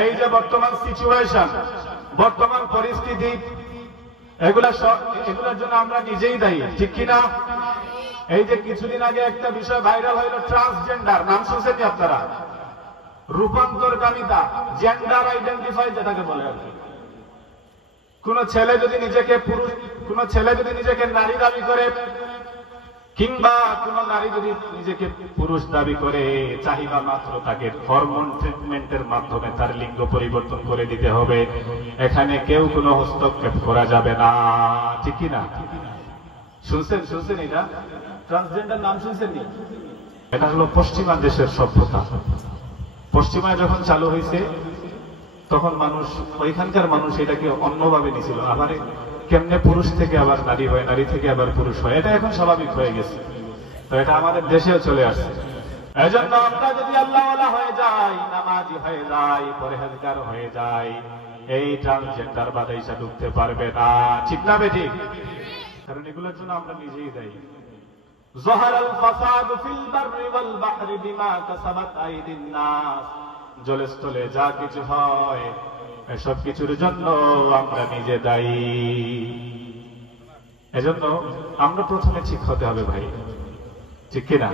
এই যে বর্তমান সিচুয়েশন, বর্তমান পরিস্থিতি, এগুলোর জন্য আমরা নিজেই দায়ী, ঠিক কিনা? এই যে কিছুদিন আগে একটা বিষয় ভাইরাল হইল, ট্রান্সজেন্ডার, নাম শুনছেন আপনারা? রূপান্তরকামিতা, জেন্ডার আইডেন্টিফাই যেটাকে বলে আর কি। কোন ছেলে যদি নিজেকে পুরুষ, কোন ছেলে যদি নিজেকে নারী দাবি করে, কিংবা কোন নারী যদি নিজেকে পুরুষ দাবি করে, চাহিদা মাত্র তাকে হরমোন ট্রিটমেন্টের মাধ্যমে তার লিঙ্গ পরিবর্তন করে দিতে হবে। এখানে কেউ কোনো হস্তক্ষেপ করা যাবে না, ঠিক কিনা? শুনছেন এটা? ট্রান্সজেন্ডার নাম শুনছেন? এটা হলো পশ্চিমা দেশের সভ্যতা। পশ্চিমায় যখন চালু হয়েছে তখন মানুষ, ওইখানকার মানুষ এটাকে অন্যভাবে নিছিল। আবার কেমনে পুরুষ থেকে আবার নারী হয়, নারী থেকে আবার পুরুষ হয়, এটা এখন স্বাভাবিক হয়ে গেছে। তো এটা আমাদের দেশেও চলে আসছে। এই জন্য আমরা যদি আল্লাহওয়ালা হয়ে যাই, নামাজি হয়ে যাই, পরহেজগার হয়ে যাই, এই ট্রান্সজেন্ডার বাদাইসা ঢুকতে পারবে না, ঠিক না বেঠিক? কারণ এগুলোর জন্য আমরা নিজেই দায়ী। যহারাল ফাসাদু ফিল বাররি ওয়াল বাহরি বিমা কাসাবাত আইদিন নাস, জলস্থলে যা কিছু হয় এসব কিছুর জন্য আমরা নিজে দায়ী। এজন্য আমরা প্রথমে ঠিক হতে হবে ভাই, ঠিক কিনা?